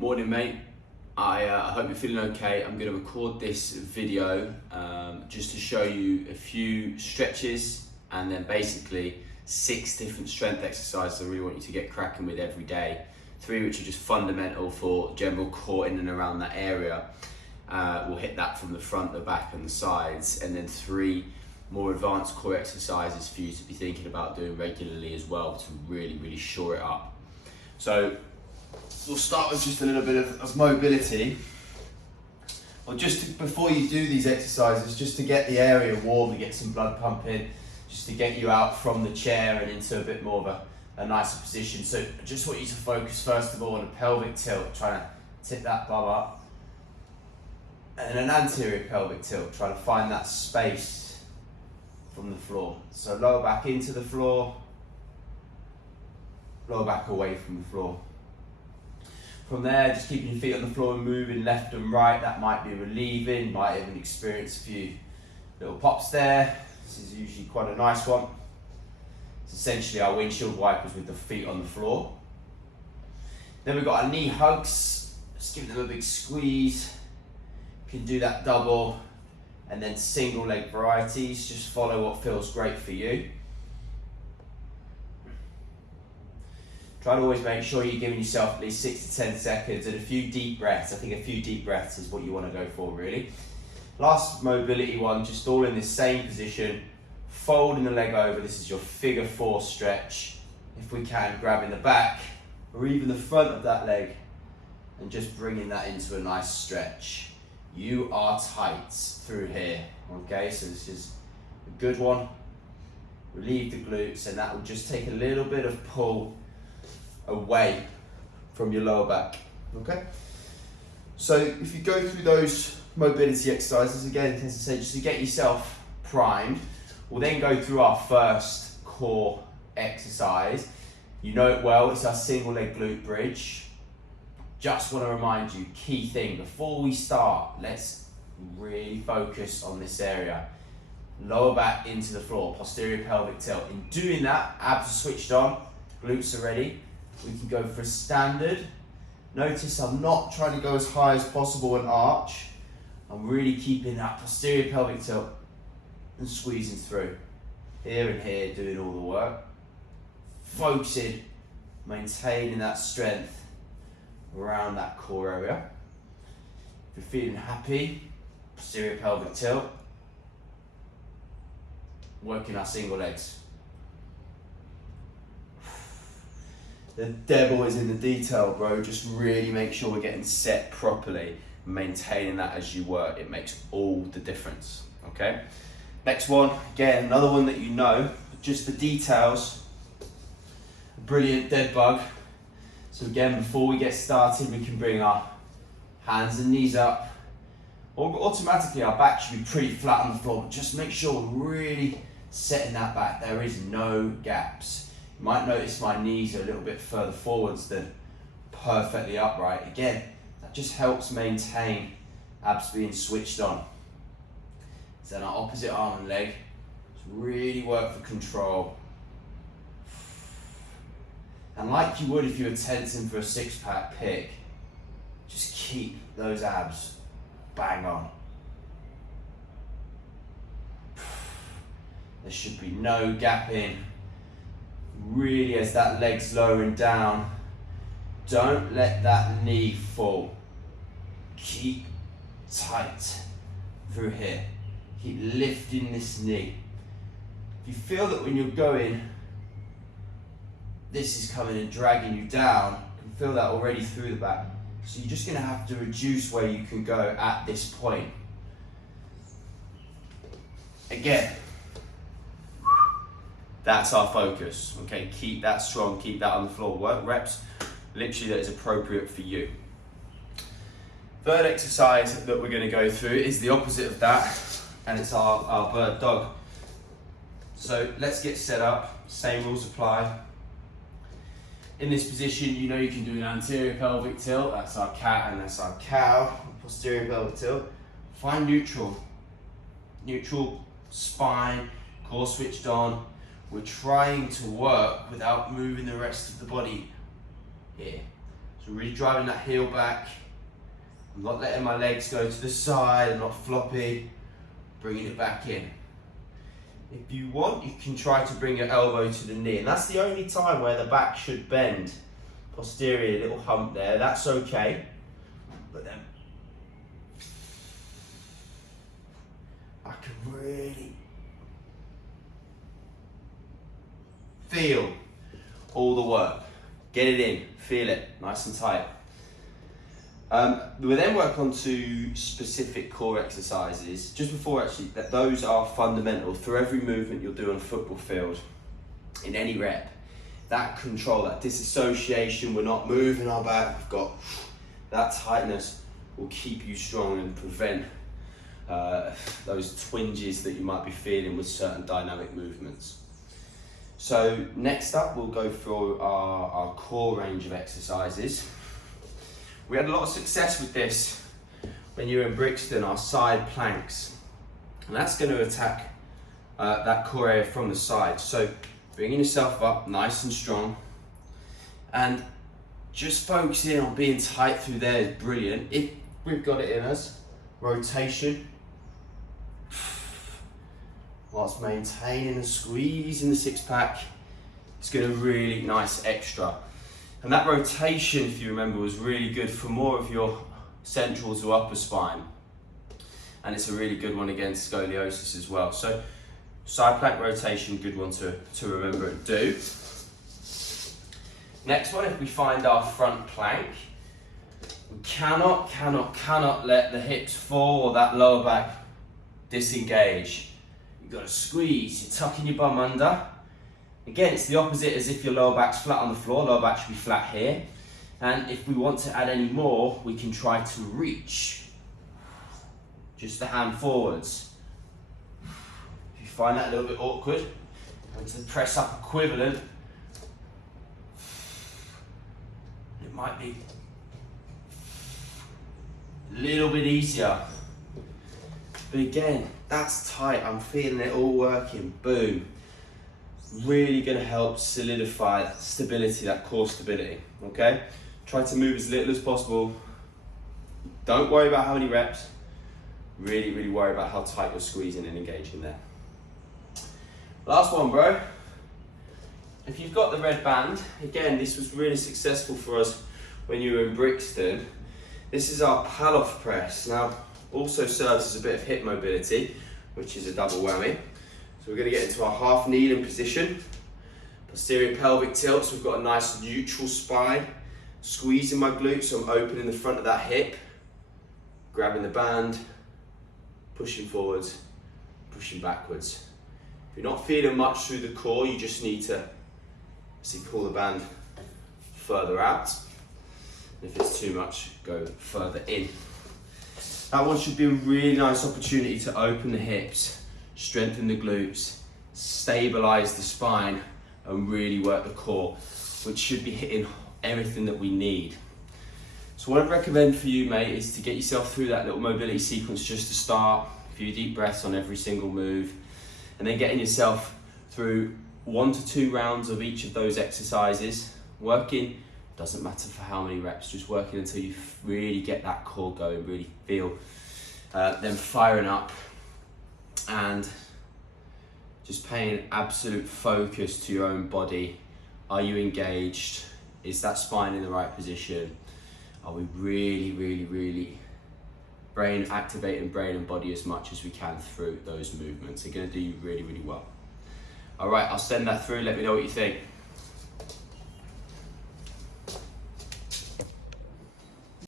Morning, mate. I hope you're feeling okay. I'm going to record this video just to show you a few stretches and then basically 6 different strength exercises I really want you to get cracking with every day. 3 which are just fundamental for general core in and around that area. We'll hit that from the front, the back and the sides, and then 3 more advanced core exercises for you to be thinking about doing regularly as well to really shore it up. So we'll start with just a little bit of mobility. Well, before you do these exercises, just to get the area warm, to get some blood pumping, just to get you out from the chair and into a bit more of a nicer position. So I just want you to focus first of all on a pelvic tilt, trying to tip that bum up. And an anterior pelvic tilt, trying to find that space from the floor. So lower back into the floor, lower back away from the floor. From there, just keeping your feet on the floor and moving left and right. That might be relieving, might even experience a few little pops there. This is usually quite a nice one. It's essentially our windshield wipers with the feet on the floor. Then we've got our knee hugs. Just give them a big squeeze. You can do that double and then single leg varieties. Just follow what feels great for you. Try to always make sure you're giving yourself at least 6 to 10 seconds and a few deep breaths. I think a few deep breaths is what you want to go for, really. Last mobility one, just all in the same position, folding the leg over. This is your figure 4 stretch. If we can, grabbing the back or even the front of that leg and just bringing that into a nice stretch. You are tight through here, okay? So this is a good one. Relieve the glutes, and that will just take a little bit of pull away from your lower back, okay? So if you go through those mobility exercises, again, as I said, just to get yourself primed, we'll then go through our first core exercise. You know it well, it's our single leg glute bridge. Just want to remind you, key thing, before we start, let's really focus on this area. Lower back into the floor, posterior pelvic tilt. In doing that, abs are switched on, glutes are ready. We can go for a standard. Notice I'm not trying to go as high as possible and arch. I'm really keeping that posterior pelvic tilt and squeezing through. Here and here, doing all the work. Focusing, maintaining that strength around that core area. If you're feeling happy, posterior pelvic tilt. Working our single legs. The devil is in the detail, bro. Just really make sure we're getting set properly, maintaining that as you work. It makes all the difference, okay? Next one, again, another one that you know, just the details. Brilliant dead bug. So again, before we get started, we can bring our hands and knees up. Automatically, our back should be pretty flat on the floor, but just make sure we're really setting that back. There is no gaps. You might notice my knees are a little bit further forwards than perfectly upright. Again, that just helps maintain abs being switched on. So then our opposite arm and leg, just really work for control. And like you would if you were tensing for a 6-pack pick, just keep those abs bang on. There should be no gap in. Really, as that leg's lowering down, don't let that knee fall. Keep tight through here. Keep lifting this knee. If you feel that when you're going, this is coming and dragging you down, you can feel that already through the back. So you're just going to have to reduce where you can go at this point. Again, that's our focus, okay? Keep that strong, keep that on the floor. Work reps, literally that is appropriate for you. Third exercise that we're going to go through is the opposite of that, and it's our bird dog. So let's get set up, same rules apply. In this position, you know you can do an anterior pelvic tilt, that's our cat and that's our cow. Posterior pelvic tilt. Find neutral. Neutral spine, core switched on. We're trying to work without moving the rest of the body here. So really driving that heel back. I'm not letting my legs go to the side, I'm not floppy, bringing it back in. If you want, you can try to bring your elbow to the knee, and that's the only time where the back should bend. Posterior, little hump there, that's okay. But then, I can really feel all the work. Get it in, feel it, nice and tight. We then work on to specific core exercises. Just before actually, that those are fundamental for every movement you'll do on a football field, in any rep. That control, that disassociation, we're not moving our back, we've got that tightness will keep you strong and prevent those twinges that you might be feeling with certain dynamic movements. So next up, we'll go through our core range of exercises. We had a lot of success with this when you were in Brixton, our side planks. And that's going to attack that core area from the side. So bringing yourself up nice and strong. And just focusing on being tight through there is brilliant. If we've got it in us, rotation. Whilst maintaining and squeezing the six pack, it's going to really nice extra. And that rotation, if you remember, was really good for more of your central to upper spine. And it's a really good one against scoliosis as well. So side plank rotation, good one to remember and do. Next one, if we find our front plank, we cannot let the hips fall or that lower back disengage. You've got to squeeze, you're tucking your bum under. Again, it's the opposite as if your lower back's flat on the floor, lower back should be flat here. And if we want to add any more, we can try to reach. Just the hand forwards. If you find that a little bit awkward, go to the press up equivalent. It might be a little bit easier. But again, that's tight, I'm feeling it all working, boom. Really going to help solidify that stability, that core stability, okay? Try to move as little as possible. Don't worry about how many reps. Really worry about how tight you're squeezing and engaging there. Last one, bro. If you've got the red band, again, this was really successful for us when you were in Brixton. This is our Pallof press. Now, also serves as a bit of hip mobility, which is a double whammy. So we're going to get into our half kneeling position. Posterior pelvic tilt, so we've got a nice neutral spine. Squeezing my glutes, so I'm opening the front of that hip. Grabbing the band, pushing forwards, pushing backwards. If you're not feeling much through the core, you just need to pull the band further out. And if it's too much, go further in. That one should be a really nice opportunity to open the hips, strengthen the glutes, stabilize the spine, and really work the core, which should be hitting everything that we need. So what I'd recommend for you, mate, is to get yourself through that little mobility sequence just to start, a few deep breaths on every single move, and then getting yourself through 1 to 2 rounds of each of those exercises, working, doesn't matter for how many reps, just working until you really get that core going, really feel them firing up, and just paying absolute focus to your own body. Are you engaged? Is that spine in the right position? Are we really brain activating brain and body as much as we can through those movements? They're going to do you really well. All right, I'll send that through. Let me know what you think.